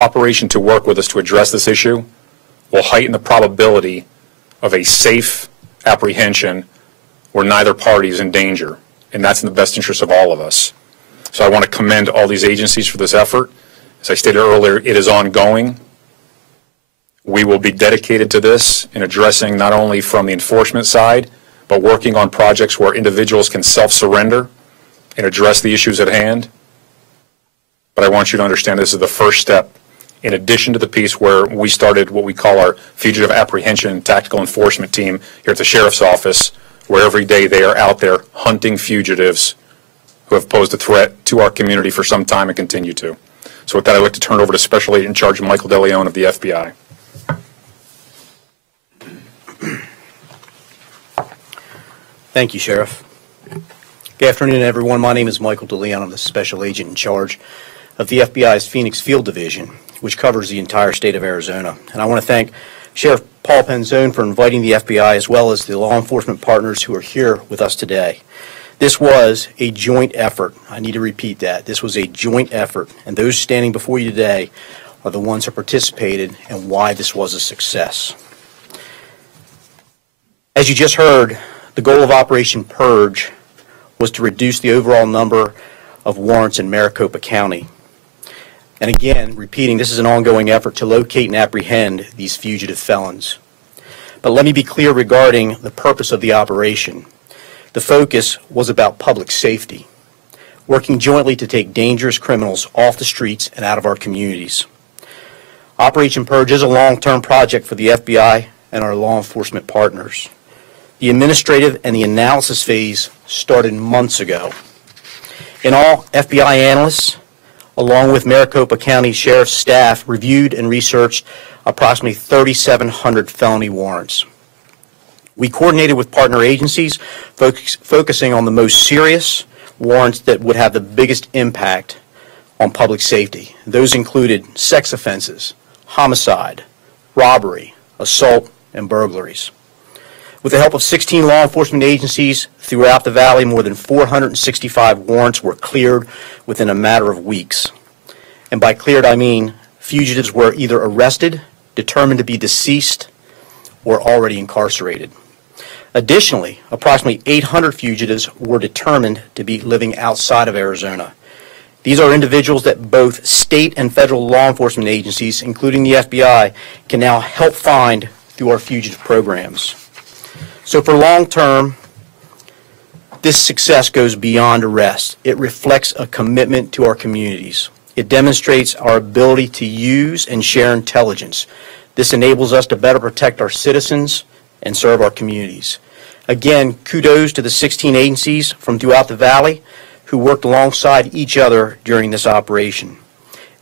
Operation to work with us to address this issue will heighten the probability of a safe apprehension where neither party is in danger, and that's in the best interest of all of us. So I want to commend all these agencies for this effort. As I stated earlier, it is ongoing. We will be dedicated to this in addressing not only from the enforcement side, but working on projects where individuals can self-surrender and address the issues at hand. But I want you to understand this is the first step in addition to the piece where we started what we call our Fugitive Apprehension and Tactical Enforcement Team here at the Sheriff's Office, where every day they are out there hunting fugitives who have posed a threat to our community for some time and continue to. So with that, I'd like to turn it over to Special Agent in Charge Michael DeLeon of the FBI. Thank you, Sheriff. Good afternoon, everyone. My name is Michael DeLeon. I'm the Special Agent in Charge of the FBI's Phoenix Field Division, which covers the entire state of Arizona. And I want to thank Sheriff Paul Penzone for inviting the FBI as well as the law enforcement partners who are here with us today. This was a joint effort. I need to repeat that. This was a joint effort, and those standing before you today are the ones who participated and why this was a success. As you just heard, the goal of Operation Purge was to reduce the overall number of warrants in Maricopa County. And again, repeating, this is an ongoing effort to locate and apprehend these fugitive felons. But let me be clear regarding the purpose of the operation. The focus was about public safety, working jointly to take dangerous criminals off the streets and out of our communities. Operation Purge is a long-term project for the FBI and our law enforcement partners. The administrative and the analysis phase started months ago. In all, FBI analysts, along with Maricopa County Sheriff's staff, reviewed and researched approximately 3,700 felony warrants. We coordinated with partner agencies, focusing on the most serious warrants that would have the biggest impact on public safety. Those included sex offenses, homicide, robbery, assault, and burglaries. With the help of 16 law enforcement agencies throughout the valley, more than 465 warrants were cleared within a matter of weeks. And by cleared, I mean fugitives were either arrested, determined to be deceased, or already incarcerated. Additionally, approximately 800 fugitives were determined to be living outside of Arizona. These are individuals that both state and federal law enforcement agencies, including the FBI, can now help find through our fugitive programs. So for long term, this success goes beyond arrest. It reflects a commitment to our communities. It demonstrates our ability to use and share intelligence. This enables us to better protect our citizens and serve our communities. Again, kudos to the 16 agencies from throughout the valley who worked alongside each other during this operation.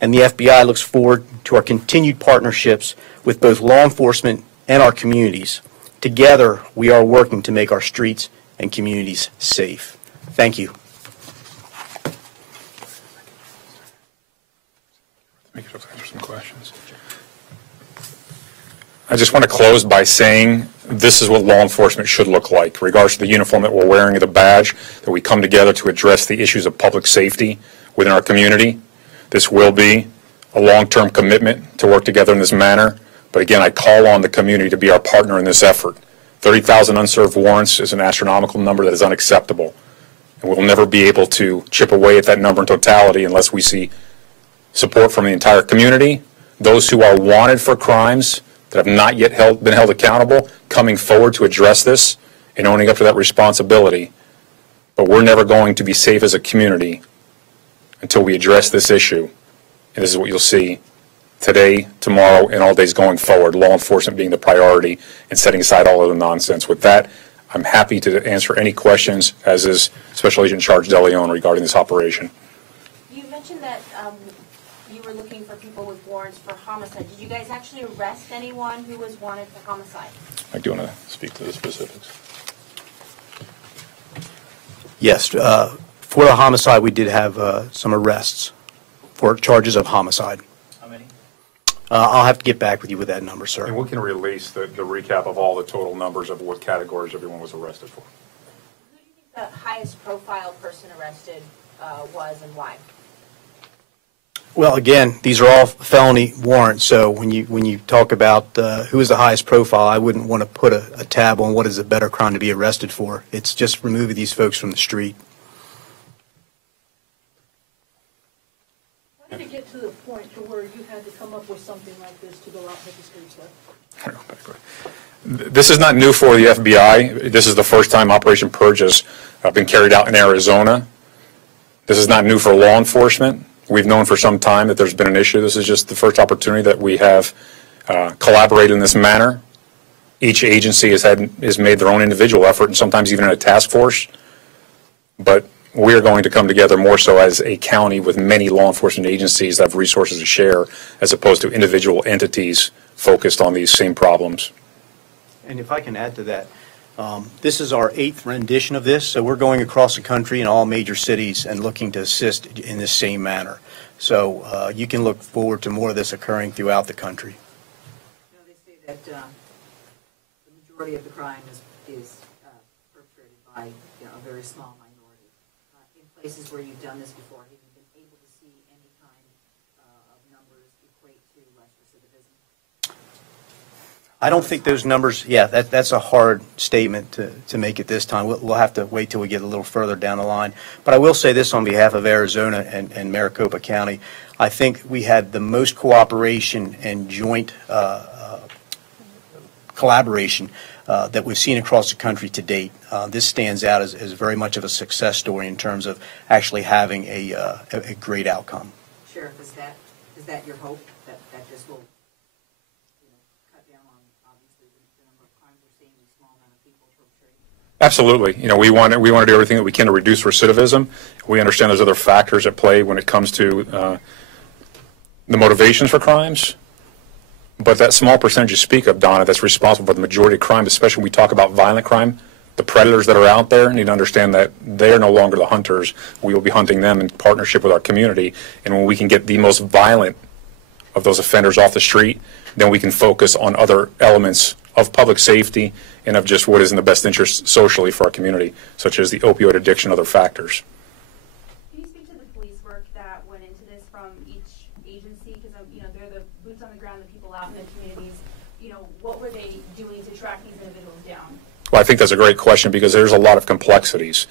And the FBI looks forward to our continued partnerships with both law enforcement and our communities. Together, we are working to make our streets and communities safe. Thank you. Some questions. I just want to close by saying this is what law enforcement should look like, regards to the uniform that we're wearing, the badge, that we come together to address the issues of public safety within our community. This will be a long-term commitment to work together in this manner. But again, I call on the community to be our partner in this effort. 30,000 unserved warrants is an astronomical number that is unacceptable. And we'll never be able to chip away at that number in totality unless we see support from the entire community, those who are wanted for crimes that have not yet been held accountable, coming forward to address this and owning up to that responsibility. But we're never going to be safe as a community until we address this issue. And this is what you'll see today, tomorrow, and all days going forward, law enforcement being the priority and setting aside all other nonsense. With that, I'm happy to answer any questions, as is Special Agent in Charge DeLeon regarding this operation. You mentioned that you were looking for people with warrants for homicide. Did you guys actually arrest anyone who was wanted for homicide? Mike, do you want to speak to the specifics? Yes, for the homicide, we did have some arrests for charges of homicide. How many? I'll have to get back with you with that number, sir. And we can release the recap of all the total numbers of what categories everyone was arrested for. Who do you think the highest profile person arrested was and why? Well, again, these are all felony warrants, so when you talk about who is the highest profile, I wouldn't want to put a tab on what is a better crime to be arrested for. It's just removing these folks from the street. How did it get to the point to where you had to come up with something like this to go out and hit the streets with? This is not new for the FBI. This is the first time Operation Purge has been carried out in Arizona. This is not new for law enforcement. We've known for some time that there's been an issue. This is just the first opportunity that we have collaborated in this manner. Each agency has made their own individual effort, and sometimes even in a task force. But we are going to come together more so as a county with many law enforcement agencies that have resources to share, as opposed to individual entities focused on these same problems. And if I can add to that, this is our 8th rendition of this, so we're going across the country in all major cities and looking to assist in this same manner. So you can look forward to more of this occurring throughout the country. You know, they say that the majority of the crime is perpetrated by a very small minority. In places where you've done this before, have you been able to see any kind of numbers equate to less recidivism? I don't think those numbers, that's a hard statement to make at this time. We'll have to wait till we get a little further down the line. But I will say this on behalf of Arizona and Maricopa County. I think we had the most cooperation and joint collaboration that we've seen across the country to date. This stands out as very much of a success story in terms of actually having a great outcome. Sheriff, is that your hope that this will cut down on obviously the number of crimes we're seeing, the small amount of people perpetrating? Absolutely. We want to do everything that we can to reduce recidivism. We understand there's other factors at play when it comes to the motivations for crimes. But that small percentage you speak of, Donna, that's responsible for the majority of crime, especially when we talk about violent crime, the predators that are out there need to understand that they are no longer the hunters. We will be hunting them in partnership with our community. And when we can get the most violent of those offenders off the street, then we can focus on other elements of public safety and of just what is in the best interest socially for our community, such as the opioid addiction and other factors. Can you speak to the police work that went into this from each agency? Because they're the boots on the ground, the people out in the communities. What were they doing to track these individuals down? Well, I think that's a great question because there's a lot of complexities.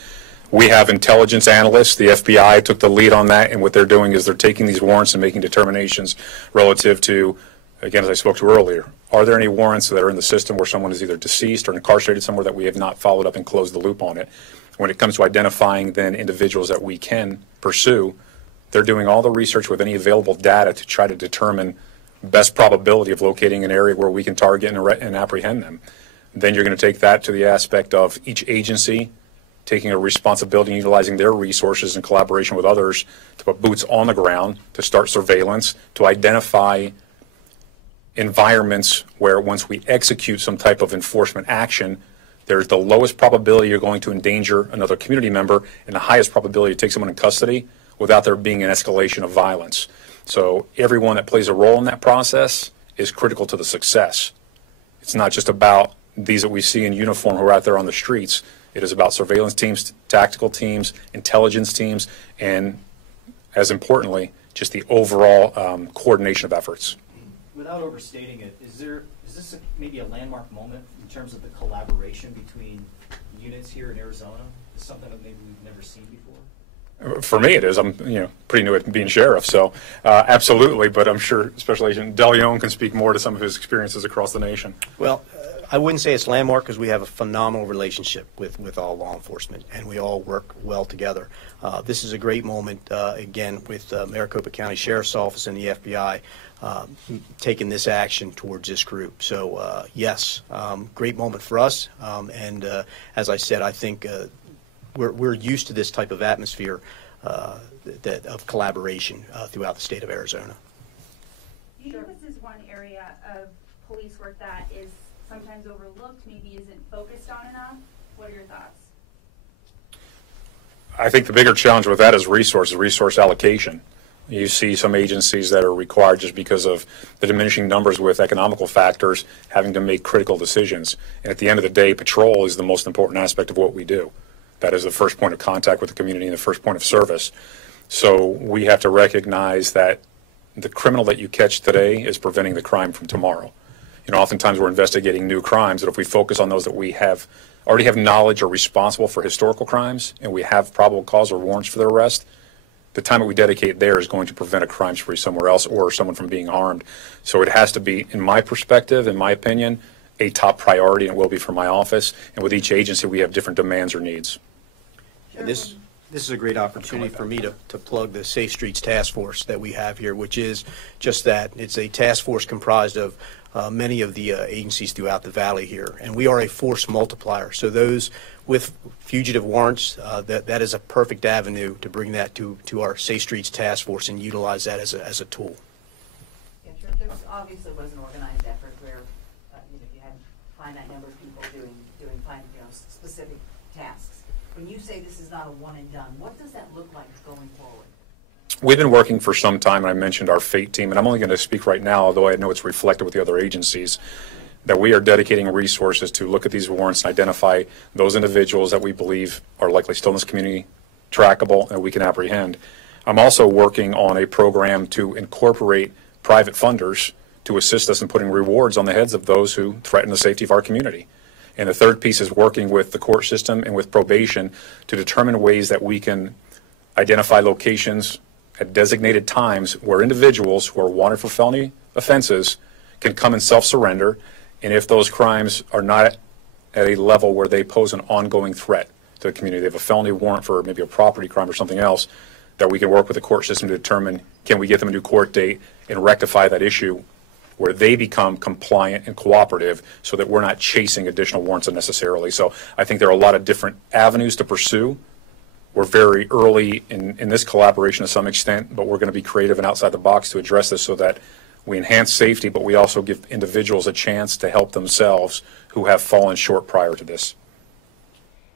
We have intelligence analysts. The FBI took the lead on that, and what they're doing is they're taking these warrants and making determinations relative to, again, as I spoke to earlier, are there any warrants that are in the system where someone is either deceased or incarcerated somewhere that we have not followed up and closed the loop on it? When it comes to identifying then individuals that we can pursue, they're doing all the research with any available data to try to determine best probability of locating an area where we can target and apprehend them. Then you're going to take that to the aspect of each agency taking a responsibility and utilizing their resources in collaboration with others to put boots on the ground, to start surveillance, to identify environments where once we execute some type of enforcement action, there's the lowest probability you're going to endanger another community member and the highest probability to take someone in custody without there being an escalation of violence. So everyone that plays a role in that process is critical to the success. It's not just about these that we see in uniform who are out there on the streets. It is about surveillance teams, tactical teams, intelligence teams, and as importantly, just the overall coordination of efforts. Without overstating it, is this maybe a landmark moment in terms of the collaboration between units here in Arizona? Is something that maybe we've never seen before? For me, it is. I'm pretty new at being sheriff, so absolutely. But I'm sure Special Agent DeLeon can speak more to some of his experiences across the nation. Well, I wouldn't say it's landmark because we have a phenomenal relationship with all law enforcement, and we all work well together. This is a great moment, again, with Maricopa County Sheriff's Office and the FBI taking this action towards this group. So, yes, great moment for us. And as I said, I think we're used to this type of atmosphere of collaboration throughout the state of Arizona. Do you think this is one area of police work that is sometimes overlooked, maybe isn't focused on enough? What are your thoughts? I think the bigger challenge with that is resource allocation. You see some agencies that are required just because of the diminishing numbers with economical factors having to make critical decisions. And at the end of the day, patrol is the most important aspect of what we do. That is the first point of contact with the community and the first point of service. So we have to recognize that the criminal that you catch today is preventing the crime from tomorrow. Oftentimes we're investigating new crimes, but if we focus on those that we already have knowledge are responsible for historical crimes, and we have probable cause or warrants for their arrest, the time that we dedicate there is going to prevent a crime spree somewhere else or someone from being harmed. So it has to be, in my perspective, in my opinion, a top priority, and it will be for my office. And with each agency, we have different demands or needs. And this is a great opportunity for me to plug the Safe Streets Task Force that we have here, which is just that. It's a task force comprised of many of the agencies throughout the valley here, and we are a force multiplier. So those with fugitive warrants, that is a perfect avenue to bring that to our Safe Streets Task Force and utilize that as a tool. Yeah, sure. There obviously was an organized effort where you had a finite number of people doing specific tasks. When you say this is not a one and done, what does that look like going forward? We've been working for some time, and I mentioned our FATE team, and I'm only going to speak right now, although I know it's reflected with the other agencies, that we are dedicating resources to look at these warrants and identify those individuals that we believe are likely still in this community, trackable, and we can apprehend. I'm also working on a program to incorporate private funders to assist us in putting rewards on the heads of those who threaten the safety of our community. And the third piece is working with the court system and with probation to determine ways that we can identify locations at designated times where individuals who are wanted for felony offenses can come and self-surrender, and if those crimes are not at a level where they pose an ongoing threat to the community, they have a felony warrant for maybe a property crime or something else, that we can work with the court system to determine, can we get them a new court date and rectify that issue where they become compliant and cooperative so that we're not chasing additional warrants unnecessarily. So I think there are a lot of different avenues to pursue. We're very early in this collaboration to some extent, but we're going to be creative and outside the box to address this so that we enhance safety, but we also give individuals a chance to help themselves who have fallen short prior to this.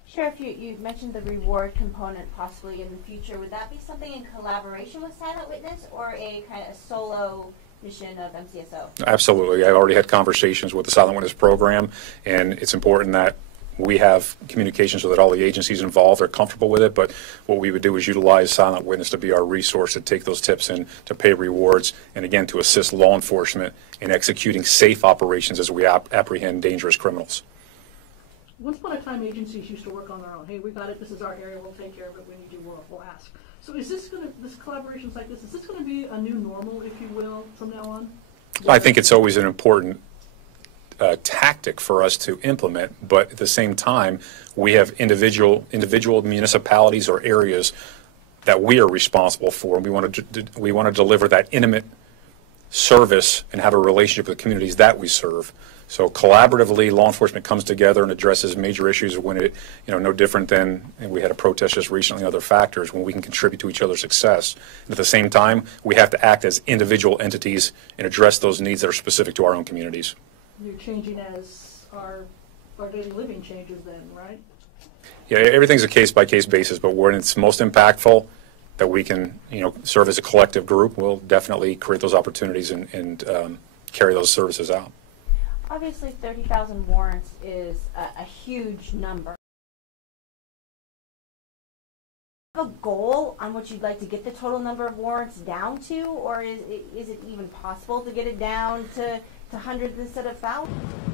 Sheriff, you mentioned the reward component possibly in the future. Would that be something in collaboration with Silent Witness or a kind of solo mission of MCSO? Absolutely. I've already had conversations with the Silent Witness program, and it's important that we have communication so that all the agencies involved are comfortable with it, but what we would do is utilize Silent Witness to be our resource to take those tips and to pay rewards, and again to assist law enforcement in executing safe operations as we apprehend dangerous criminals. Once upon a time, agencies used to work on their own. Hey, we got it, this is our area, we'll take care of it, we need you, we'll ask. So is this collaborations like this, is this going to be a new normal, if you will, from now on? I think it's always an important tactic for us to implement, but at the same time, we have individual municipalities or areas that we are responsible for, and we want to deliver that intimate service and have a relationship with the communities that we serve. So collaboratively, law enforcement comes together and addresses major issues when it, no different than, and we had a protest just recently, other factors, when we can contribute to each other's success. And at the same time, we have to act as individual entities and address those needs that are specific to our own communities. You're changing as our daily living changes then, right? Yeah, everything's a case-by-case basis, but when it's most impactful, that we can, serve as a collective group, we'll definitely create those opportunities and carry those services out. Obviously, 30,000 warrants is a huge number. Do you have a goal on what you'd like to get the total number of warrants down to, or is it even possible to get it down to hundreds instead of thousands?